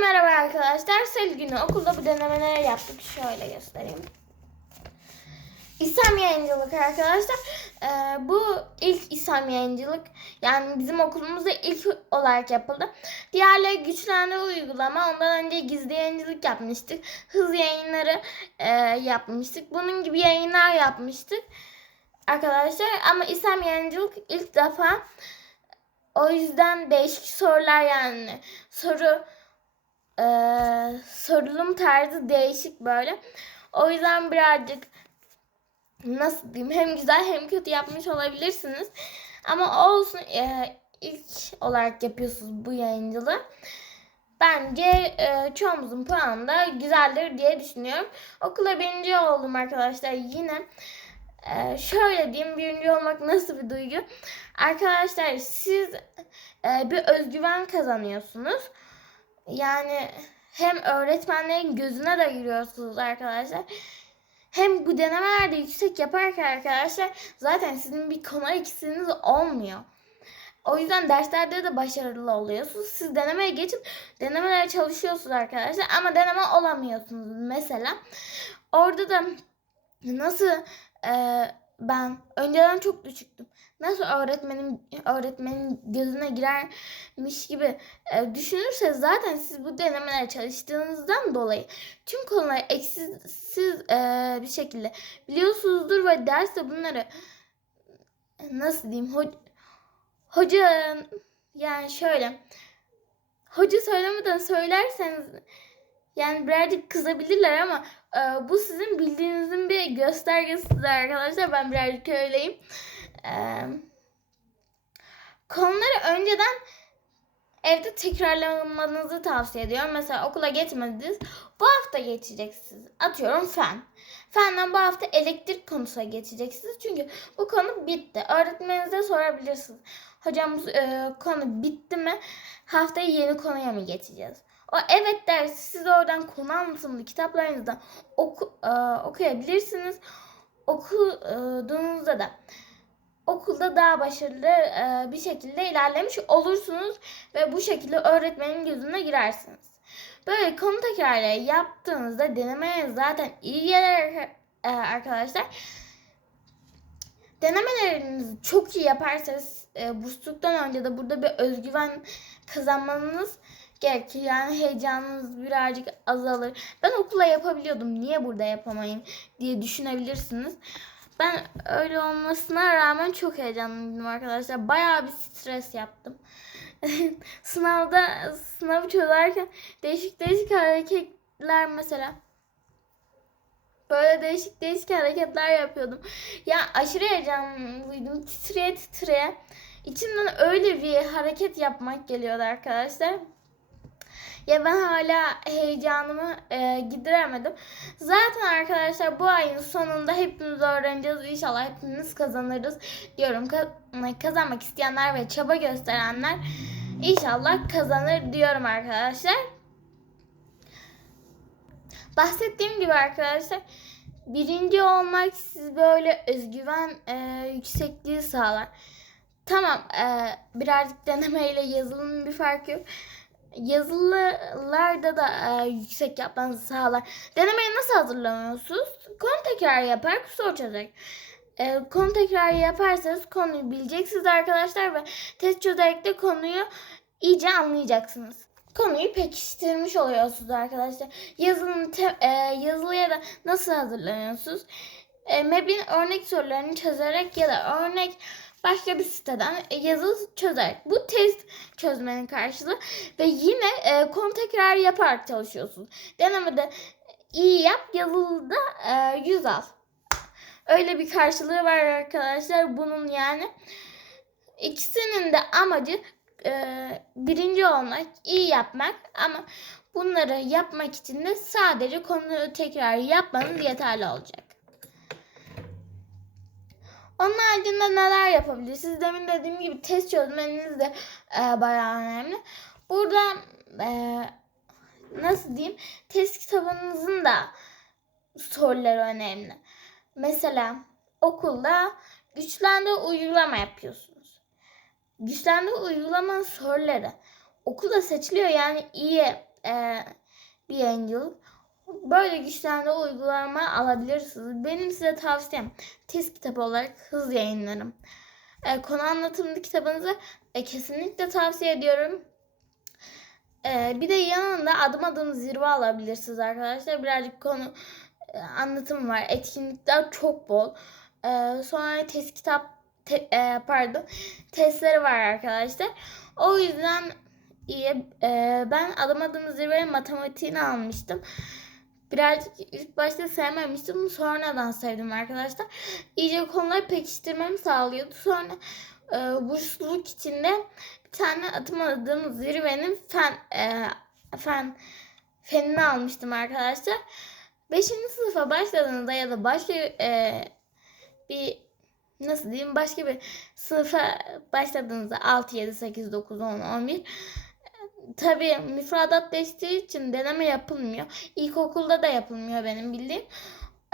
merhaba arkadaşlar. Salı günü okulda bu denemeleri yaptık. Şöyle göstereyim. İslam yayıncılık arkadaşlar. Ee, bu ilk İslam yayıncılık. Yani bizim okulumuzda ilk olarak yapıldı. Diğerleri güçlendirme uygulama. Ondan önce gizli yayıncılık yapmıştık. Hız yayınları e, yapmıştık. Bunun gibi yayınlar yapmıştık. Arkadaşlar ama İslam yayıncılık ilk defa o yüzden değişik sorular yani soru e, sorulum tarzı değişik böyle. O yüzden birazcık nasıl diyeyim hem güzel hem kötü yapmış olabilirsiniz. Ama olsun e, ilk olarak yapıyorsunuz bu yayıncılığı. Bence e, çoğumuzun puanı da güzeldir diye düşünüyorum. Okula birinci oldum arkadaşlar yine. E, şöyle diyeyim birinci olmak nasıl bir duygu? Arkadaşlar siz e, bir özgüven kazanıyorsunuz. Yani hem öğretmenlerin gözüne de giriyorsunuz arkadaşlar. Hem bu denemelerde yüksek yaparken arkadaşlar zaten sizin bir konu eksiniz olmuyor. O yüzden derslerde de başarılı oluyorsunuz. Siz denemeye geçip denemelere çalışıyorsunuz arkadaşlar ama deneme olamıyorsunuz mesela. Orada da nasıl e, ben önceden çok düşüktüm. Nasıl öğretmenin öğretmenin gözüne girermiş gibi e, düşünürseniz zaten siz bu denemelere çalıştığınızdan dolayı tüm konuları eksiksiz e, bir şekilde biliyorsunuzdur ve derste bunları nasıl diyeyim ho- hoca yani şöyle hoca söylemeden söylerseniz yani birazcık kızabilirler ama e, bu sizin bildiğinizin bir göstergesidir arkadaşlar. Ben birazcık öyleyim. Konuları önceden evde tekrarlamanızı tavsiye ediyorum. Mesela okula geçmediniz. Bu hafta geçeceksiniz. Atıyorum fen. Fenden bu hafta elektrik konusuna geçeceksiniz. Çünkü bu konu bitti. Öğretmeninize sorabilirsiniz. Hocam bu e, konu bitti mi? Haftaya yeni konuya mı geçeceğiz? O evet dersi siz oradan konu anlatımlı kitaplarınızdan oku, e, okuyabilirsiniz. Okuduğunuzda da okulda daha başarılı e, bir şekilde ilerlemiş olursunuz ve bu şekilde öğretmenin gözüne girersiniz. Böyle konu tekrarları yaptığınızda denemeye zaten iyi gelir e, arkadaşlar. Denemelerinizi çok iyi yaparsanız e, bursluluktan önce de burada bir özgüven kazanmanız gerekir. Yani heyecanınız birazcık azalır. Ben okula yapabiliyordum. Niye burada yapamayayım diye düşünebilirsiniz. Ben öyle olmasına rağmen çok heyecanlıydım arkadaşlar. Bayağı bir stres yaptım. Sınavda sınavı çözerken değişik değişik hareketler mesela böyle değişik değişik hareketler yapıyordum. Ya aşırı heyecanlıydım. Titreye titreye. İçimden öyle bir hareket yapmak geliyordu arkadaşlar. Ya ben hala heyecanımı e, gideremedim. Zaten arkadaşlar bu ayın sonunda hepimiz öğreneceğiz. İnşallah hepimiz kazanırız diyorum. Ka- kazanmak isteyenler ve çaba gösterenler inşallah kazanır diyorum arkadaşlar. Bahsettiğim gibi arkadaşlar birinci olmak siz böyle özgüven e, yüksekliği sağlar. Tamam e, birazcık denemeyle yazılımın bir farkı yok yazılılarda da e, yüksek yapmanızı sağlar. Denemeye nasıl hazırlanıyorsunuz? Konu tekrar yapar, soru çözerek. E, konu tekrar yaparsanız konuyu bileceksiniz arkadaşlar ve test çözerek de konuyu iyice anlayacaksınız. Konuyu pekiştirmiş oluyorsunuz arkadaşlar. Yazılım e, yazılıya da nasıl hazırlanıyorsunuz? E, MEB'in örnek sorularını çözerek ya da örnek başka bir siteden e, yazı çözer. Bu test çözmenin karşılığı ve yine e, konu tekrar yaparak çalışıyorsun. Denemede iyi yap, yazılıda e, 100 al. Öyle bir karşılığı var arkadaşlar bunun yani. İkisinin de amacı e, birinci olmak, iyi yapmak ama bunları yapmak için de sadece konuyu tekrar yapmanız yeterli olacak. Onun haricinde neler yapabilirsiniz? Demin dediğim gibi test çözmeniz de e, bayağı önemli. Burada e, nasıl diyeyim? Test kitabınızın da soruları önemli. Mesela okulda güçlendi uygulama yapıyorsunuz. Güçlendi uygulamanın soruları okulda seçiliyor yani iyi e, bir yayıncılık. Böyle güçlendirme uygulama alabilirsiniz. Benim size tavsiyem test kitabı olarak hız yayınlarım. E, konu anlatımlı kitabınızı e, kesinlikle tavsiye ediyorum. E, bir de yanında adım adım zirve alabilirsiniz arkadaşlar. Birazcık konu e, anlatım var. Etkinlikler çok bol. E, sonra test kitap te- e, pardon testleri var arkadaşlar. O yüzden iyi. E, ben adım adım zirve matematiğini almıştım. Birazcık ilk başta sevmemiştim. Sonradan sevdim arkadaşlar. İyice konuları pekiştirmemi sağlıyordu. Sonra e, bursluluk içinde bir tane adım zirvenin fen e, fen fenini almıştım arkadaşlar. Beşinci sınıfa başladığınızda ya da başka e, bir nasıl diyeyim başka bir sınıfa başladığınızda 6, 7, 8, 9, 10, 11 Tabii müfredat değiştiği için deneme yapılmıyor. İlkokulda da yapılmıyor benim bildiğim.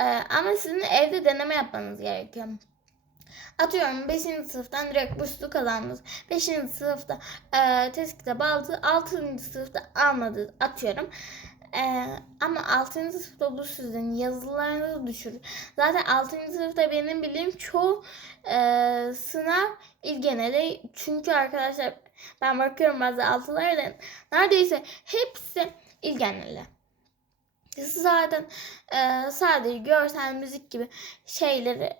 Ee, ama sizin evde deneme yapmanız gerekiyor. Atıyorum 5. sınıftan direkt burslu kazandınız. 5. sınıfta e, test kitabı aldı. 6. sınıfta almadı atıyorum. Ee, ama 6. sınıfta bu sizin yazılarınızı düşürür. Zaten 6. sınıfta benim bildiğim çoğu e, sınav il geneli. Çünkü arkadaşlar ben bakıyorum bazı altılardan neredeyse hepsi il geneli. Zaten e, sadece görsel müzik gibi şeyleri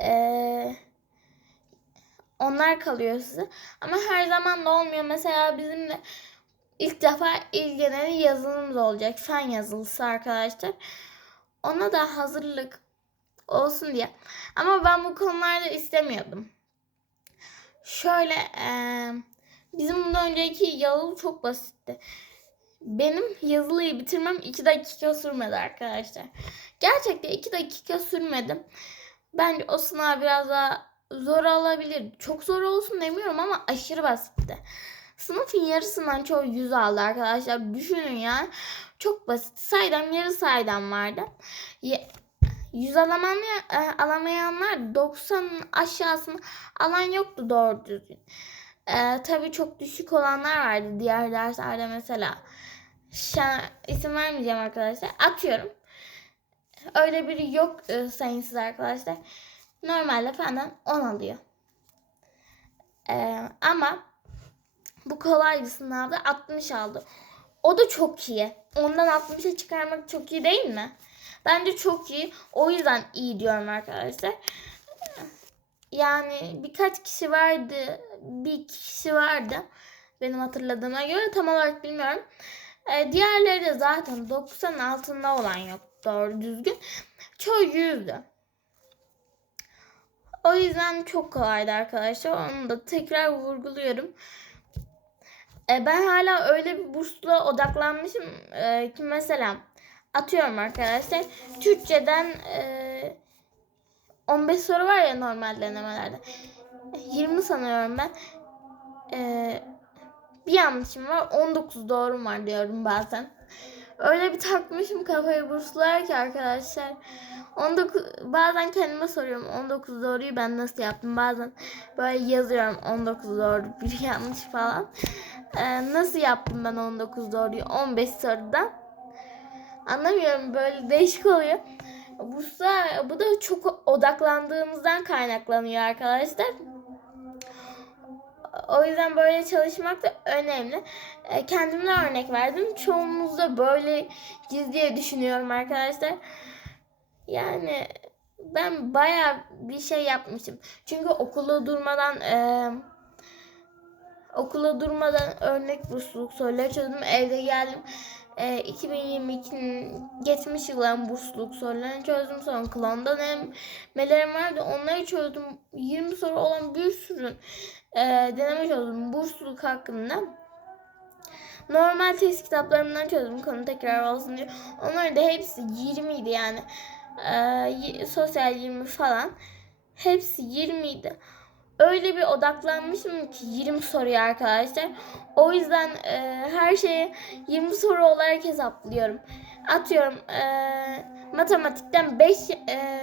e, onlar kalıyor size. Ama her zaman da olmuyor. Mesela bizim de ilk defa il geneli yazılımız olacak. Fen yazılısı arkadaşlar. Ona da hazırlık olsun diye. Ama ben bu konularda istemiyordum. Şöyle e, bizim bundan önceki yazılı çok basitti. Benim yazılıyı bitirmem 2 dakika sürmedi arkadaşlar. Gerçekten 2 dakika sürmedi. Bence o sınav biraz daha zor olabilir. Çok zor olsun demiyorum ama aşırı basitti. Sınıfın yarısından çoğu 100 aldı arkadaşlar. Düşünün yani. Çok basit. Saydam yarı saydam vardı. 100 alamayan, e, alamayanlar 90 aşağısını alan yoktu doğru düzgün. Ee, tabii çok düşük olanlar vardı diğer derslerde mesela. Şan, isim vermeyeceğim arkadaşlar. Atıyorum. Öyle biri yok e, sayısız arkadaşlar. Normalde fenden 10 alıyor. Ee, ama bu kolay bir sınavda 60 aldı. O da çok iyi. Ondan 60'a çıkarmak çok iyi değil mi? Bence çok iyi. O yüzden iyi diyorum arkadaşlar. Yani birkaç kişi vardı. Bir kişi vardı. Benim hatırladığıma göre tam olarak bilmiyorum. Ee, diğerleri de zaten 90 altında olan yok doğru düzgün. Çoğu yüzdü. O yüzden çok kolaydı arkadaşlar. Onu da tekrar vurguluyorum. Ee, ben hala öyle bir bursla odaklanmışım ee, ki mesela atıyorum arkadaşlar. Türkçeden e, 15 soru var ya normal denemelerde. 20 sanıyorum ben. Ee, bir yanlışım var. 19 doğrum var diyorum bazen. Öyle bir takmışım kafayı burslar ki arkadaşlar. 19 bazen kendime soruyorum 19 doğruyu ben nasıl yaptım. Bazen böyle yazıyorum 19 doğru bir yanlış falan. Ee, nasıl yaptım ben 19 doğruyu 15 soruda. Anlamıyorum böyle değişik oluyor. Bu, bu da çok odaklandığımızdan kaynaklanıyor arkadaşlar. O yüzden böyle çalışmak da önemli. E, kendimden örnek verdim. Çoğumuzda böyle diye düşünüyorum arkadaşlar. Yani ben baya bir şey yapmışım. Çünkü okula durmadan e, okula durmadan örnek bursluluk soruları çözdüm. Evde geldim. E, 2022'nin geçmiş yılların bursluluk sorularını çözdüm. Sonra klondan denemelerim vardı. Onları çözdüm. 20 soru olan bir sürü e, deneme çözdüm. Bursluluk hakkında. Normal test kitaplarımdan çözdüm konu tekrar olsun diye. Onların da hepsi 20 idi yani. E, sosyal 20 falan. Hepsi 20 idi öyle bir odaklanmışım ki 20 soruya arkadaşlar. O yüzden e, her şeyi 20 soru olarak hesaplıyorum. Atıyorum e, matematikten 5 e,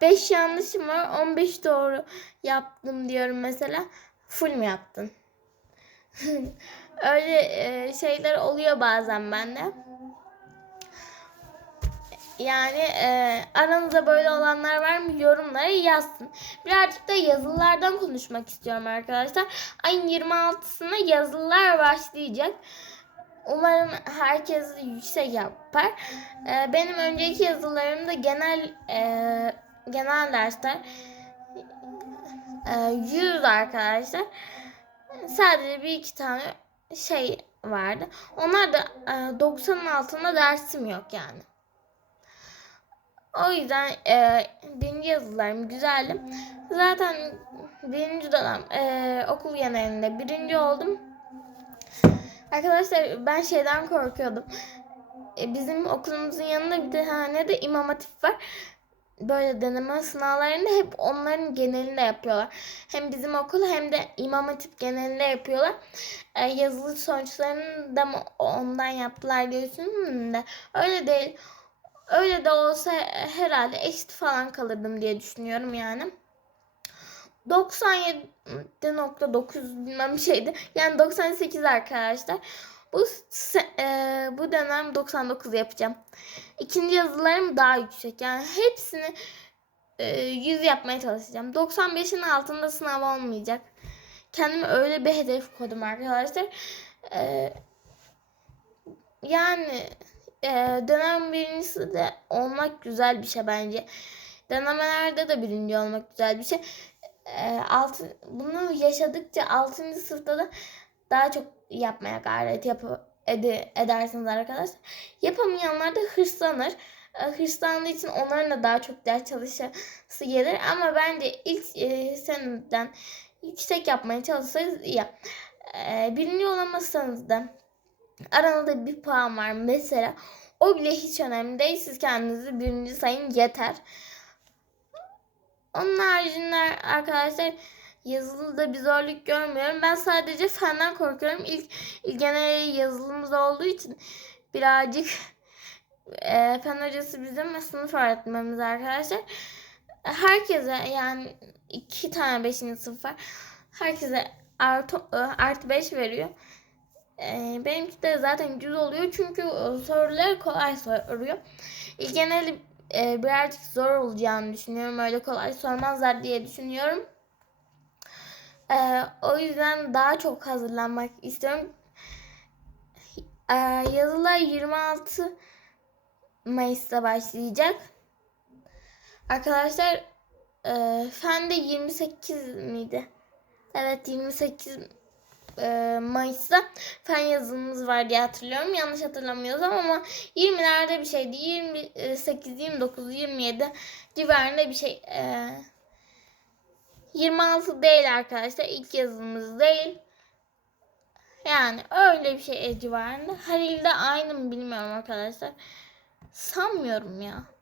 5 yanlışım var 15 doğru yaptım diyorum mesela. Full mü yaptın? Öyle e, şeyler oluyor bazen bende. Yani e, aranızda böyle olanlar var mı yorumlara yazsın. Birazcık da yazılılardan konuşmak istiyorum arkadaşlar. Ayın 26'sına yazılılar başlayacak. Umarım herkes yüksek yapar. E, benim önceki yazılarımda genel e, genel dersler e, 100 arkadaşlar. Sadece bir iki tane şey vardı. Onlar da e, 90'ın altında dersim yok yani. O yüzden e, birinci yazılarım güzeldi. Zaten birinci dönem e, okul genelinde birinci oldum. Arkadaşlar ben şeyden korkuyordum. E, bizim okulumuzun yanında bir tane de imam hatip var. Böyle deneme sınavlarını hep onların genelinde yapıyorlar. Hem bizim okul hem de imam hatip genelinde yapıyorlar. E, yazılı sonuçlarını da mı ondan yaptılar diyorsun da öyle değil. Öyle de olsa herhalde eşit falan kalırdım diye düşünüyorum yani. 97.9 bilmem bir şeydi. Yani 98 arkadaşlar. Bu e, bu dönem 99 yapacağım. İkinci yazılarım daha yüksek. Yani hepsini e, 100 yapmaya çalışacağım. 95'in altında sınav olmayacak. Kendime öyle bir hedef koydum arkadaşlar. E, yani e, dönem birincisi de olmak güzel bir şey bence. Denemelerde de birinci olmak güzel bir şey. E, altı, bunu yaşadıkça 6. sınıfta da daha çok yapmaya gayret yap ed- edersiniz arkadaşlar. Yapamayanlar da hırslanır. E, hırslandığı için onların da daha çok ders çalışması gelir. Ama bence ilk e, seneden yüksek yapmaya çalışsanız iyi. E, birinci olamazsanız da aranızda bir puan var mesela. O bile hiç önemli değil. Siz kendinizi birinci sayın yeter. Onun haricinde arkadaşlar yazılıda bir zorluk görmüyorum. Ben sadece fenden korkuyorum. İlk, ilk genel yazılımız olduğu için birazcık e, fen hocası bizim sınıf öğretmemiz arkadaşlar. Herkese yani iki tane beşinci sınıf var. Herkese artı, artı beş veriyor. E, benimki de zaten düz oluyor çünkü e, soruları kolay soruyor. İlk genel e, birazcık zor olacağını düşünüyorum. Öyle kolay sormazlar diye düşünüyorum. E, o yüzden daha çok hazırlanmak istiyorum. E, yazılar 26 Mayıs'ta başlayacak. Arkadaşlar e, fen de 28 miydi? Evet 28 e, Mayıs'ta fen yazımız var diye hatırlıyorum. Yanlış hatırlamıyorsam ama 20'lerde bir şeydi. 28, 29, 27 civarında bir şey. E, 26 değil arkadaşlar. İlk yazımız değil. Yani öyle bir şey civarında. Her ilde aynı mı bilmiyorum arkadaşlar. Sanmıyorum ya.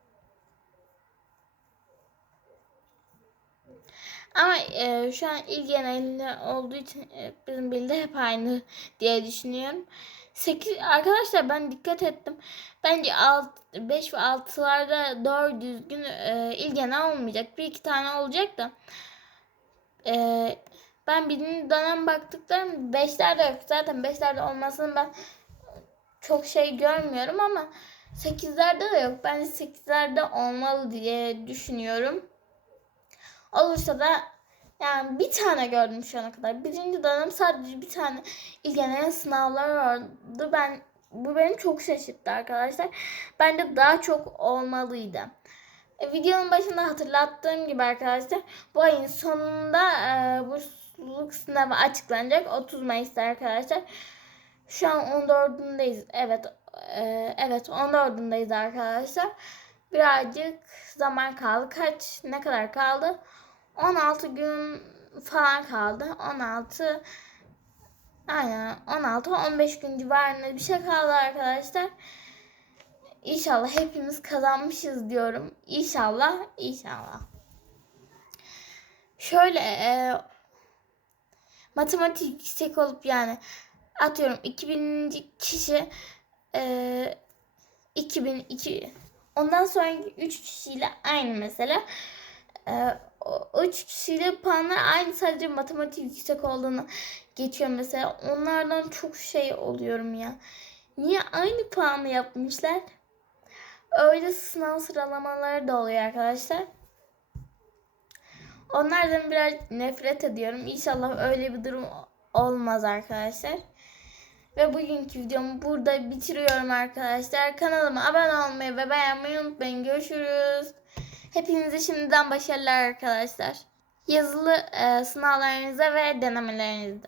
Ama e, şu an il genelinde olduğu için e, bizim bilde hep aynı diye düşünüyorum. 8 arkadaşlar ben dikkat ettim. Bence 6 5 ve 6'larda doğru düzgün e, il genel olmayacak. Bir iki tane olacak da. E, ben birinci dönem baktıklarım 5'lerde yok. Zaten 5'lerde olmasını ben çok şey görmüyorum ama 8'lerde de yok. Bence 8'lerde olmalı diye düşünüyorum. Olursa da yani bir tane gördüm şu ana kadar. Birinci dönem sadece bir tane ilgilenen sınavlar vardı. Ben bu beni çok şaşırttı arkadaşlar. Bence daha çok olmalıydı. E, videonun başında hatırlattığım gibi arkadaşlar bu ayın sonunda e, bursluluk sınavı açıklanacak. 30 Mayıs'ta arkadaşlar. Şu an 14'ündeyiz. Evet. E, evet 14'ündeyiz arkadaşlar. Birazcık zaman kaldı. Kaç ne kadar kaldı? 16 gün falan kaldı. 16 aynen 16-15 gün civarında bir şey kaldı arkadaşlar. İnşallah hepimiz kazanmışız diyorum. İnşallah, inşallah. Şöyle e, matematik yüksek olup yani atıyorum 2000. kişi e, 2002 ondan sonraki 3 kişiyle aynı mesela e, üç kişiyle puanlar aynı sadece matematik yüksek olduğunu geçiyor mesela. Onlardan çok şey oluyorum ya. Niye aynı puanı yapmışlar? Öyle sınav sıralamaları da oluyor arkadaşlar. Onlardan biraz nefret ediyorum. İnşallah öyle bir durum olmaz arkadaşlar. Ve bugünkü videomu burada bitiriyorum arkadaşlar. Kanalıma abone olmayı ve beğenmeyi unutmayın. Görüşürüz. Hepinize şimdiden başarılar arkadaşlar. Yazılı e, sınavlarınıza ve denemelerinizde.